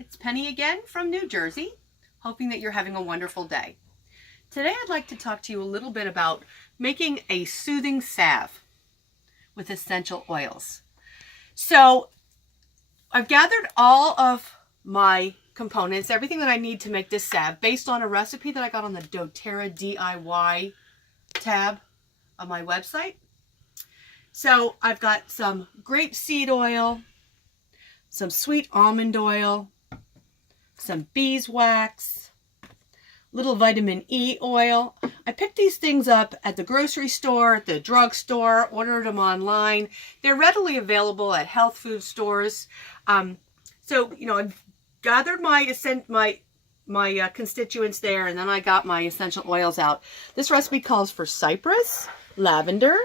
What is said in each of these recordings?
It's Penny again from New Jersey, hoping that you're having a wonderful day. Today I'd like to talk to you a little bit about making a soothing salve with essential oils. So I've gathered all of my components, everything that I need to make this salve, based on a recipe that I got on the Doterra DIY tab of my website. So I've got some grapeseed oil, some sweet almond oil, some beeswax, little vitamin E oil. I picked these things up at the grocery store, at the drugstore, ordered them online. They're readily available at health food stores. So, I've gathered my constituents there, and then I got my essential oils out. This recipe calls for cypress, lavender,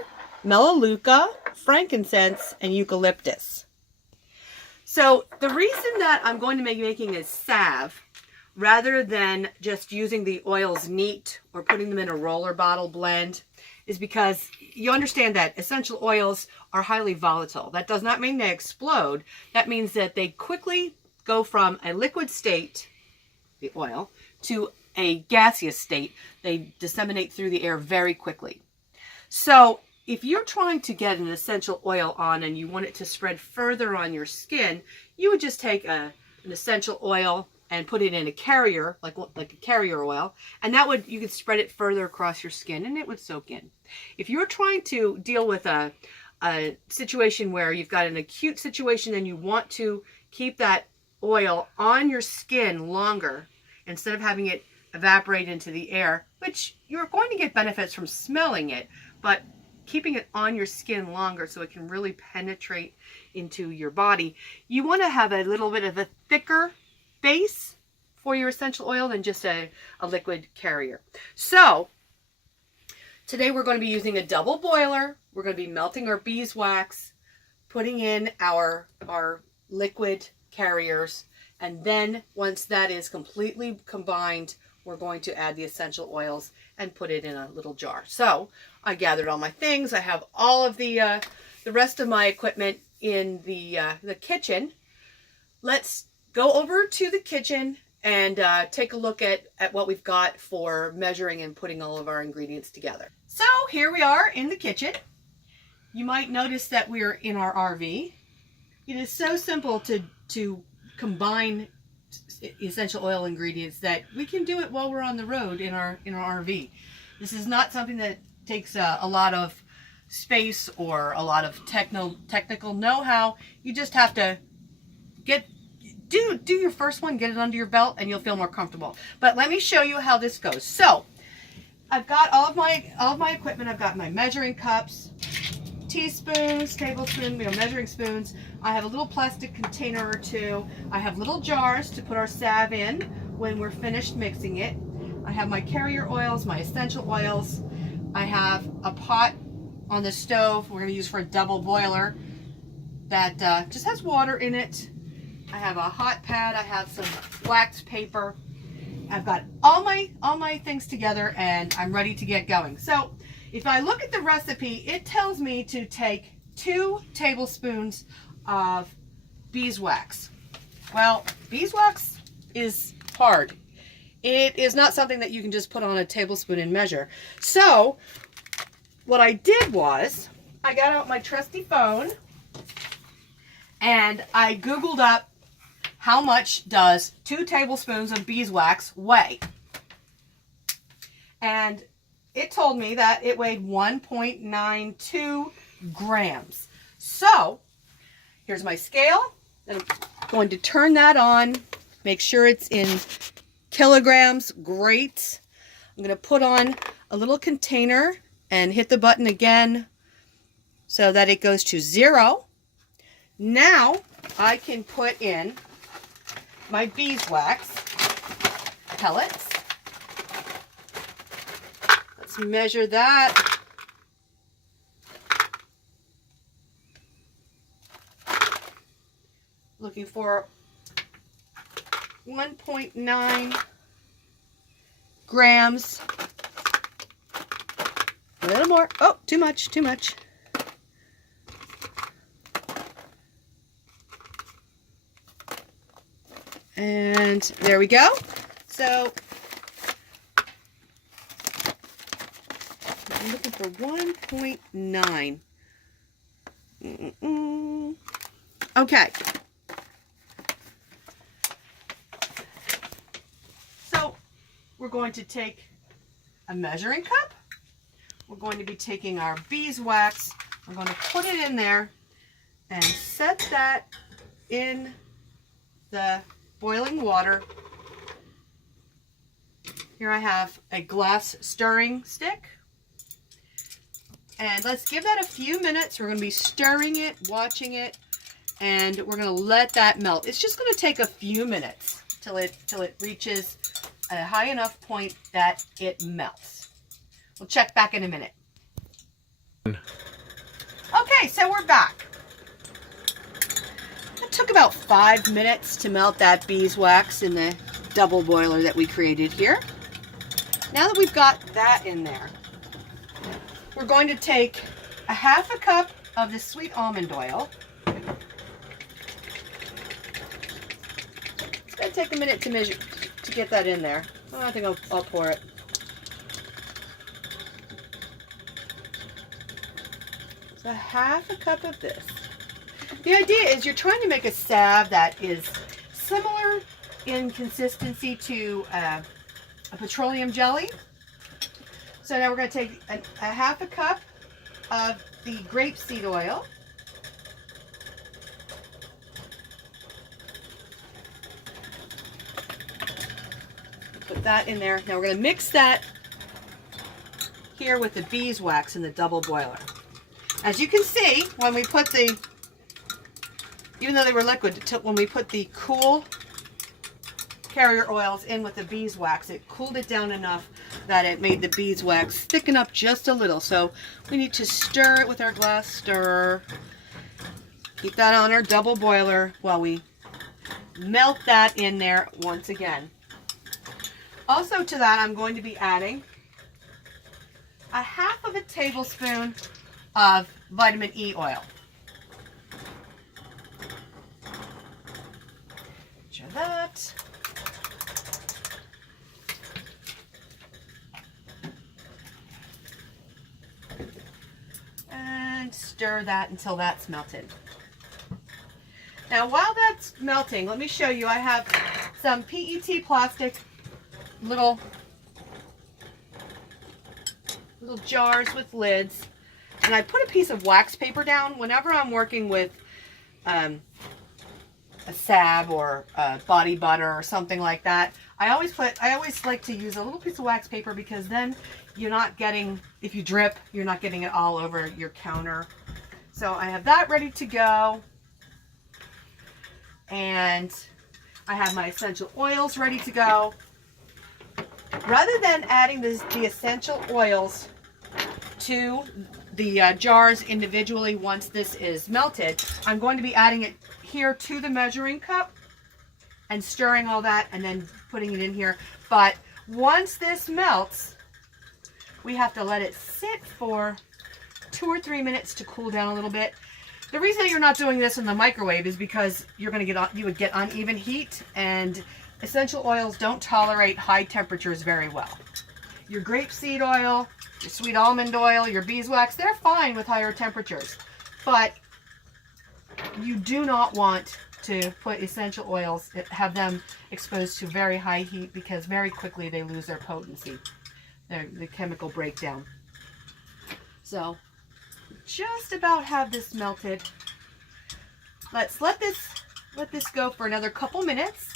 melaleuca, frankincense, and eucalyptus. So the reason that I'm going to be making a salve rather than just using the oils neat or putting them in a roller bottle blend is because you understand that essential oils are highly volatile. That does not mean they explode. That means that they quickly go from a liquid state, the oil, to a gaseous state. They disseminate through the air very quickly. So if you're trying to get an essential oil on and you want it to spread further on your skin, you would just take an essential oil and put it in a carrier, like a carrier oil, and you could spread it further across your skin and it would soak in. If you're trying to deal with a situation where you've got an acute situation and you want to keep that oil on your skin longer, instead of having it evaporate into the air, which you're going to get benefits from smelling it, but keeping it on your skin longer so it can really penetrate into your body, you want to have a little bit of a thicker base for your essential oil than just a liquid carrier. So today we're going to be using a double boiler. We're going to be melting our beeswax, putting in our liquid carriers, and then once that is completely combined, we're going to add the essential oils and put it in a little jar. So I gathered all my things. I have all of the rest of my equipment in the kitchen. Let's go over to the kitchen and take a look at what we've got for measuring and putting all of our ingredients together. So here we are in the kitchen. You might notice that we're in our RV. It is so simple to combine essential oil ingredients that we can do it while we're on the road in our RV. This is not something that takes a lot of space or a lot of technical know-how. You just have to do your first one, get it under your belt, and you'll feel more comfortable. But let me show you how this goes. So I've got all of my equipment. I've got my measuring cups, teaspoons, tablespoons, measuring spoons. I have a little plastic container or two. I have little jars to put our salve in when we're finished mixing it. I have my carrier oils, my essential oils. I have a pot on the stove we're going to use for a double boiler that just has water in it. I have a hot pad. I have some wax paper. I've got all my things together and I'm ready to get going. So if I look at the recipe, it tells me to take 2 tablespoons of beeswax. Well, beeswax is hard. It is not something that you can just put on a tablespoon and measure. So what I did was I got out my trusty phone and I Googled up how much does 2 tablespoons of beeswax weigh. And it told me that it weighed 1.92 grams. So here's my scale. I'm going to turn that on, make sure it's in kilograms. Great. I'm going to put on a little container and hit the button again so that it goes to 0. Now I can put in my beeswax pellets. Let's measure that. Looking for 1.9 grams. A little more. Oh, too much, too much. And there we go. So I'm looking for 1.9. Okay. So we're going to take a measuring cup. We're going to be taking our beeswax. We're going to put it in there and set that in the boiling water. Here I have a glass stirring stick. And let's give that a few minutes. We're going to be stirring it, watching it, and we're going to let that melt. It's just going to take a few minutes till it reaches a high enough point that it melts. We'll check back in a minute. Okay, so we're back. It took about 5 minutes to melt that beeswax in the double boiler that we created here. Now that we've got that in there, we're going to take a half a cup of the sweet almond oil. It's going to take a minute to measure, to get that in there. Oh, I think I'll pour it. So half a cup of this. The idea is you're trying to make a salve that is similar in consistency to a petroleum jelly. So now we're going to take a half a cup of the grapeseed oil. Put that in there. Now we're going to mix that here with the beeswax in the double boiler. As you can see, when we put the, even though they were liquid, when we put the cool carrier oils in with the beeswax, it cooled it down enough that it made the beeswax thicken up just a little. So we need to stir it with our glass stirrer. Keep that on our double boiler while we melt that in there once again. Also to that, I'm going to be adding a half of a tablespoon of vitamin E oil. Measure that. And stir that until that's melted. Now while that's melting, let me show you, I have some PET plastic little jars with lids, and I put a piece of wax paper down whenever I'm working with a salve or body butter or something like that. I always like to use a little piece of wax paper, because then you're not getting, if you drip, you're not getting it all over your counter. So I have that ready to go, and I have my essential oils ready to go. Rather than adding the essential oils to the jars individually once this is melted, I'm going to be adding it here to the measuring cup and stirring all that and then putting it in here. But once this melts, we have to let it sit for 2 or 3 minutes to cool down a little bit. The reason that you're not doing this in the microwave is because you would get uneven heat, and essential oils don't tolerate high temperatures very well. Your grapeseed oil, your sweet almond oil, your beeswax, they're fine with higher temperatures. But you do not want to put essential oils, have them exposed to very high heat, because very quickly they lose their potency, the chemical breakdown. So just about have this melted. Let's let this go for another couple minutes.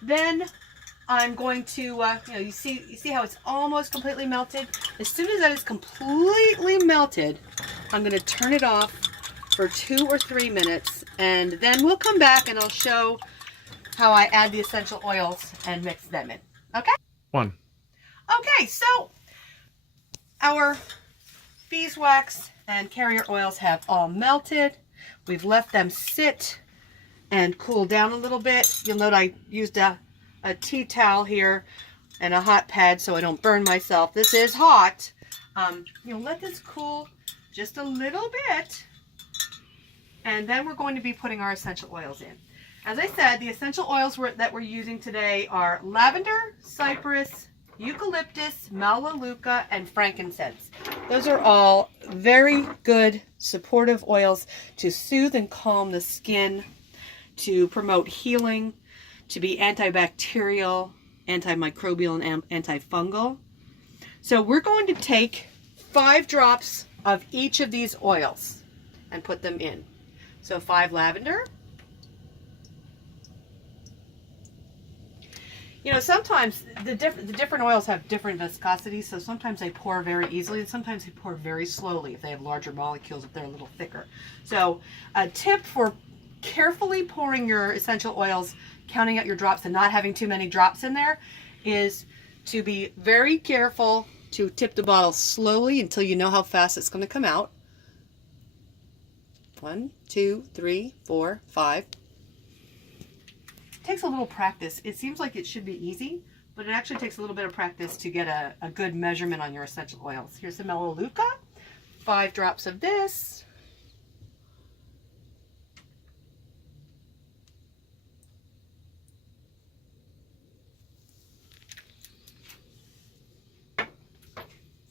Then I'm going to, you see how it's almost completely melted? As soon as that is completely melted, I'm going to turn it off for 2 or 3 minutes, and then we'll come back and I'll show how I add the essential oils and mix them in. Okay? 1. Okay, so our beeswax and carrier oils have all melted. We've left them sit and cool down a little bit. You'll note I used a tea towel here and a hot pad so I don't burn myself. This is hot. Let this cool just a little bit, and then we're going to be putting our essential oils in. As I said, the essential oils that we're using today are lavender, cypress, eucalyptus, melaleuca, and frankincense. Those are all very good supportive oils to soothe and calm the skin, to promote healing, to be antibacterial, antimicrobial, and antifungal. So we're going to take 5 drops of each of these oils and put them in. So 5 lavender. You know, sometimes the different oils have different viscosities, so sometimes they pour very easily and sometimes they pour very slowly if they have larger molecules, if they're a little thicker. So a tip for carefully pouring your essential oils, counting out your drops and not having too many drops in there, is to be very careful to tip the bottle slowly until you know how fast it's going to come out. 1, 2, 3, 4, 5. Takes a little practice. It seems like it should be easy, but it actually takes a little bit of practice to get a good measurement on your essential oils. Here's some melaleuca, 5 drops of this.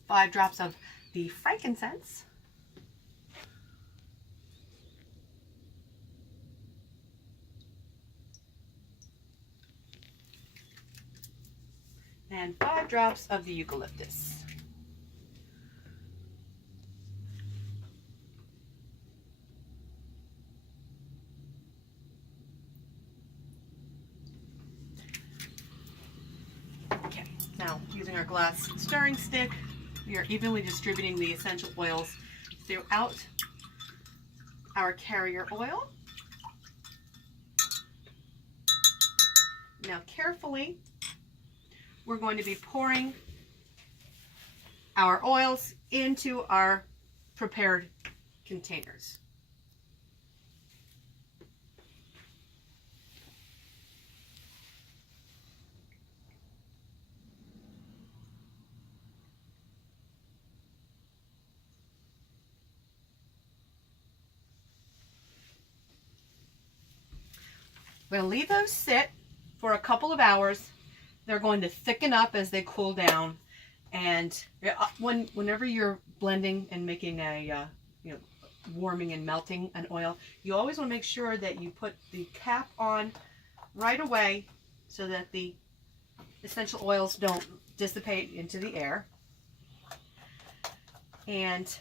Five drops of the frankincense. And 5 drops of the eucalyptus. Okay, now using our glass stirring stick, we are evenly distributing the essential oils throughout our carrier oil. Now carefully, we're going to be pouring our oils into our prepared containers. We're going to leave those sit for a couple of hours. They're going to thicken up as they cool down, and whenever you're blending and making a warming and melting an oil, you always want to make sure that you put the cap on right away so that the essential oils don't dissipate into the air. And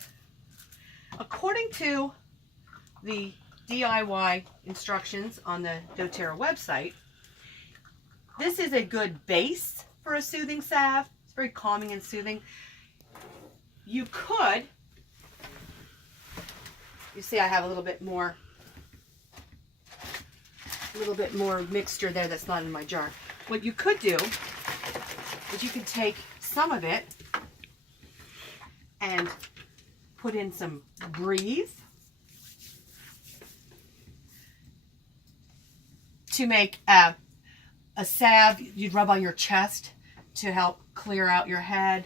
according to the DIY instructions on the Doterra website, this is a good base for a soothing salve. It's very calming and soothing. You could, you see I have a little bit more mixture there that's not in my jar. What you could do is you could take some of it and put in some Breathe to make a salve you'd rub on your chest to help clear out your head.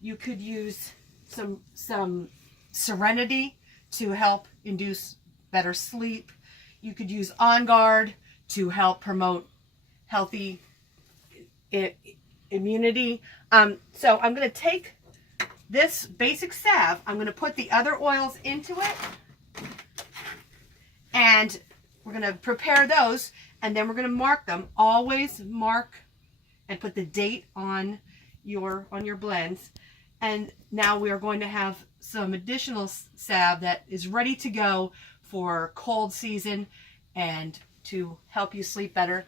You could use some Serenity to help induce better sleep. You could use On Guard to help promote healthy immunity. So I'm going to take this basic salve, I'm going to put the other oils into it, and we're going to prepare those, and then we're going to mark them. Always mark and put the date on your blends. And now we are going to have some additional salve that is ready to go for cold season and to help you sleep better.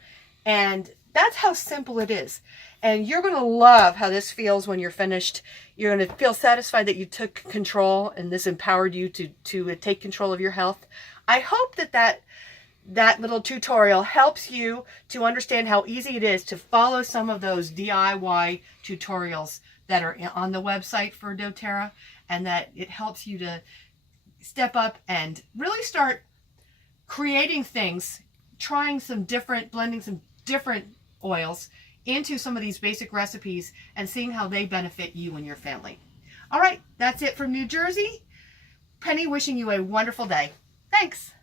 And that's how simple it is. And you're going to love how this feels when you're finished. You're going to feel satisfied that you took control and this empowered you to take control of your health. I hope that little tutorial helps you to understand how easy it is to follow some of those DIY tutorials that are on the website for Doterra, and that it helps you to step up and really start creating things, blending some different oils into some of these basic recipes and seeing how they benefit you and your family. All right, that's it from New Jersey. Penny wishing you a wonderful day. Thanks.